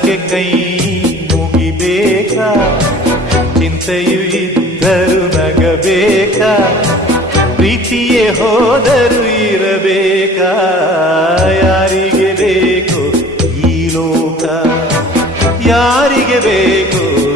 ಕೈ ಮುಗಿಬೇಕ ಚಿಂತೆಯು ಇದ್ದರೂ ನಗಬೇಕ ಪ್ರೀತಿಯೇ ಹೋದರೂ ಇರಬೇಕ ಯಾರಿಗೆ ಬೇಕು ಲೋಕ ಯಾರಿಗೆ ಬೇಕು